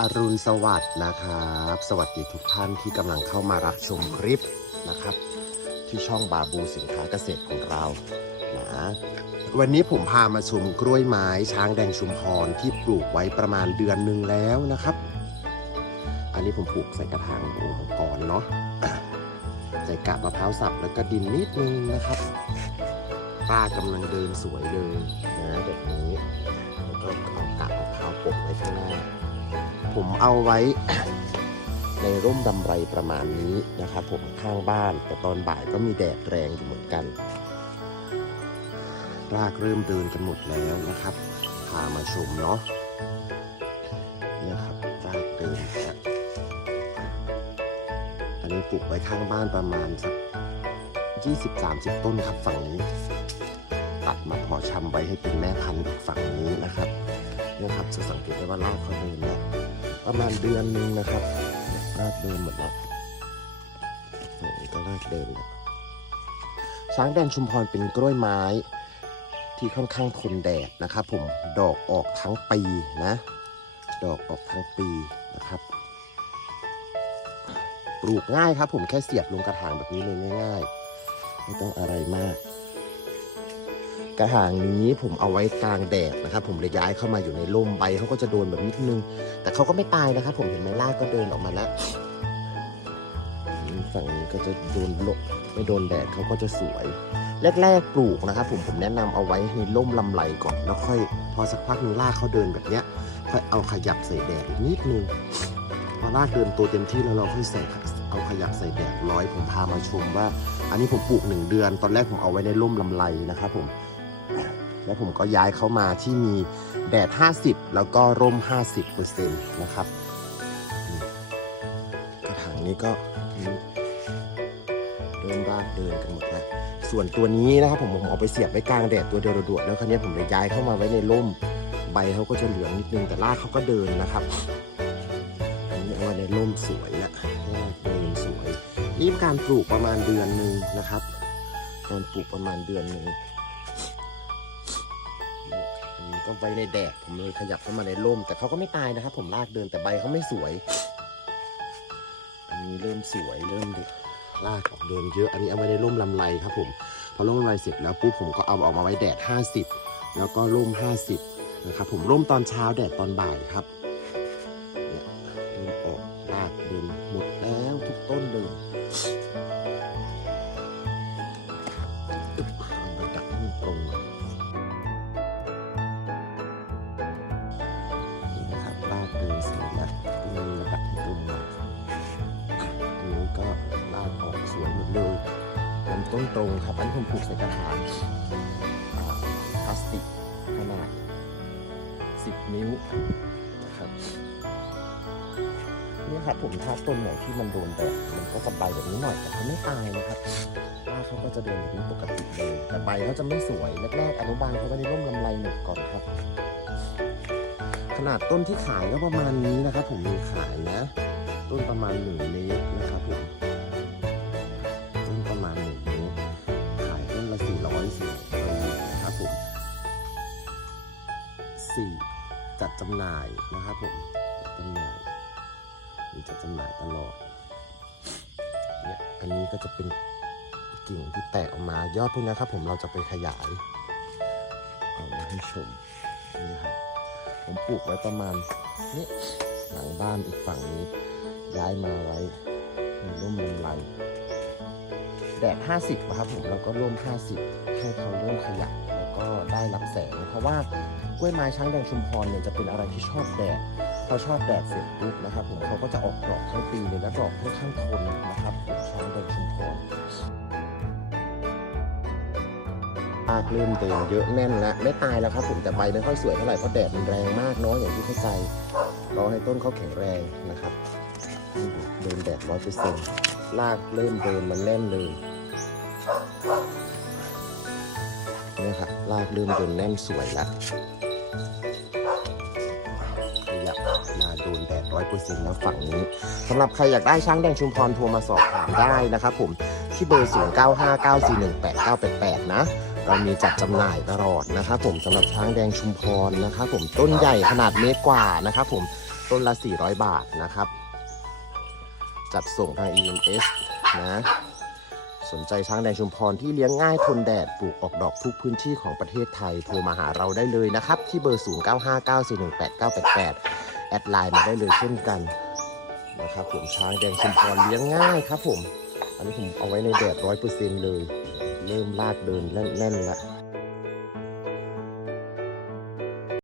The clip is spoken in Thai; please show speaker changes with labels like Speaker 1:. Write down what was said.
Speaker 1: อรุณสวัสดิ์นะครับ สวัสดีทุกท่านที่กำลังเข้ามารับชมคลิปนะครับ ที่ช่องบาบูสินค้าเกษตรของเรานะวันนี้ผมพามาชมกล้วยไม้ช้างแดงชุมพรที่ปลูกไว้ประมาณเดือนหนึ่งแล้วนะครับ อันนี้ผมปลูกใส่กระถางองก่อนเนาะใส่กาบมะพร้าวสับแล้วก็ดินนิดนึงนะครับ ป้ากำลังเดินสวยเลยนะแบบนี้แล้วก็เอากาบมะพร้าวปกไว้ข้างหน้า ผมเอาไว้ในร่มดำไรประมาณนี้นะครับผมข้างบ้าน แต่ตอนบ่ายก็มีแดดแรงอยู่เหมือนกัน รากเริ่มเดินกันหมดแล้วนะครับพามาชมเนาะเนี่ยครับรากเดินอันนี้ปลูกไว้ข้างบ้านประมาณสัก 20-30 ต้นครับฝั่งนี้ ตัดมาเพาะชำไว้ให้เป็นแม่พันธุ์ฝั่งนี้นะครับเนี่ยครับจะสังเกตได้ว่ารากเขาเดินแล้วประมาณเดือนหนึงนะครับรากเดินหมดแล้วฝั่งนี้ก็รากเดินแล้วช้างแดงชุมพรเป็นกล้วยไม้ ที่ค่อนข้างทนแดดนะครับ ผมดอกออกทั้งปีนะ ดอกออกทั้งปีนะครับปลูกง่ายครับผมแค่เสียบลงกระถางแบบนี้เลยง่าย ๆ ไม่ต้องอะไรมาก กระถางนี้ผมเอาไว้กลางแดดนะครับ ผมเลยย้ายเข้ามาอยู่ในร่มใบเขาก็จะโดนแบบนิดนึง แต่เขาก็ไม่ตายนะครับ ผมเห็นไหมรากก็เดินออกมาแล้วฝั่งนี้ก็จะโดนลมไม่โดนแดดเขาก็จะสวย แรกๆปลูกนะครับผมผมแนะนำเอาไว้ในร่มลำไรก่อนแล้วค่อย พอสักพักนึงรากเขาเดินแบบเนี้ยค่อยเอาขยับใส่แดดนิดนึงพอรากเดินตัวเต็มที่แล้วเราค่อยใส่ เอาขยับใส่แดดร้อยผมพามาชมว่า อันนี้ผมปลูกหนึ่งเดือน ตอนแรกผมเอาไว้ในร่มลำไรนะครับผมแล้วผมก็ย้ายเข้ามาที่มีแดด 50 แล้วก็ร่ม 50%นะครับกระถางนี้ก็เริ่มรากเดินกันหมดแล้วส่วนตัวนี้นะครับผมผมเอาไปเสียบไว้กลางแดดตัวเดียวโดดแล้วคราวนี้ผมเลยย้ายเข้ามาไว้ในร่มใบเขาก็จะเหลืองนิดนึงแต่รากเขาก็เดินนะครับอันนี้เอาไว้ในร่มสวยนะ นี่การปลูกประมาณเดือนหนึ่งนะครับ การปลูกประมาณเดือนหนึ่งอันนี้ก็ไว้ในแดดผมเลยขยับเข้ามาในร่ม แต่เขาก็ไม่ตายนะครับ ผมรากเดินแต่ใบเขาไม่สวย อันนี้เริ่มสวยเริ่มรากออกเดินเยอะ อันนี้เอาไว้ในร่มลำไรครับผม พอร่มลำไรเสร็จแล้วปุ๊บผมก็เอาออกมาไว้แดด 50 แล้วก็ร่ม 50นะครับผมร่มตอนเช้าแดดตอนบ่ายครับ ต้นตรงครับ อันนี้ผมปลูกใส่กระถางพลาสติกขนาด 10 นิ้วนะครับเนี่ยครับผมถ้าต้นไหนที่มันโดนแดดมันก็จะใบแบบนี้หน่อยแต่เขาไม่ตายนะครับรากเขาก็จะเดินแบบนี้ปกติเลยแต่ใบเขาจะไม่สวยแรกๆอนุบาลเขาก็ได้ร่มลำไรหนึ่งก่อนครับ ขนาดต้นที่ขายก็ประมาณนี้นะครับผมมีขายนะ ต้นประมาณหนึ่งเมตรนะครับผม จัดจำหน่ายนะครับผมจัดจำหน่ายมีจัดจำหน่ายตลอดเนี่ยอันนี้ก็จะเป็นกิ่งที่แตกออกมายอดพวกนี้ครับผมเราจะไปขยายเอามาให้ชมนี่ครับผมปลูกไว้ประมาณนี้หลังบ้านอีกฝั่งนี้ย้ายมาไว้ในร่มลำไรแดด50นะครับผมเราก็ร่วม 50 ให้เขาเริ่มขยับแล้ว ก็ได้รับแสง เพราะว่ากล้วยไม้ช้างแดงชุมพรเนี่ยจะเป็นอะไรที่ชอบแดดพอชอบแดดเสร็จปุ๊บนะครับผมเขาก็จะออกดอกทั้งปีเลยและดอกค่อนข้างทนนะครับผมช้างแดงชุมพรรากเริ่มเดินเยอะแน่นแล้วไม่ตายแล้วครับผมแต่ใบไม่ค่อยสวยเท่าไหร่เพราะแดดมันแรงมากเนาะอย่างที่เข้าใจรอให้ต้นเขาแข็งแรงนะครับเดินแดดร้อยเปอร์เซ็นต์รากเริ่มเดินมันแน่นเลย เนี่ยครับรากเริ่มเดินแน่นสวยแล้วขยับมาโดนแดดร้อยเปอร์เซ็นต์แล้วฝั่งนี้สำหรับใครอยากได้ช้างแดงชุมพรโทรมาสอบถามได้นะครับผมที่เบอร์ 0959418988 นะ เรามีจัดจำหน่ายตลอดนะครับผมสำหรับช้างแดงชุมพรนะครับผมต้นใหญ่ขนาดเมตรกว่านะครับผมต้นละ 400 บาทนะครับ จัดส่งทาง EMS นะ สนใจช้างแดงชุมพรที่เลี้ยงง่ายทนแดดปลูกออกดอกทุกพื้นที่ของประเทศไทย โทรมาหาเราได้เลยนะครับ ที่เบอร์ 0959418988 แอดไลน์มาได้เลยเช่นกันนะครับผมช้างแดงชุมพรเลี้ยงง่ายครับผม อันนี้ผมเอาไว้ในแดดร้อยเปอร์เซ็นต์เลย เริ่มลากเดินแน่นๆแล้ว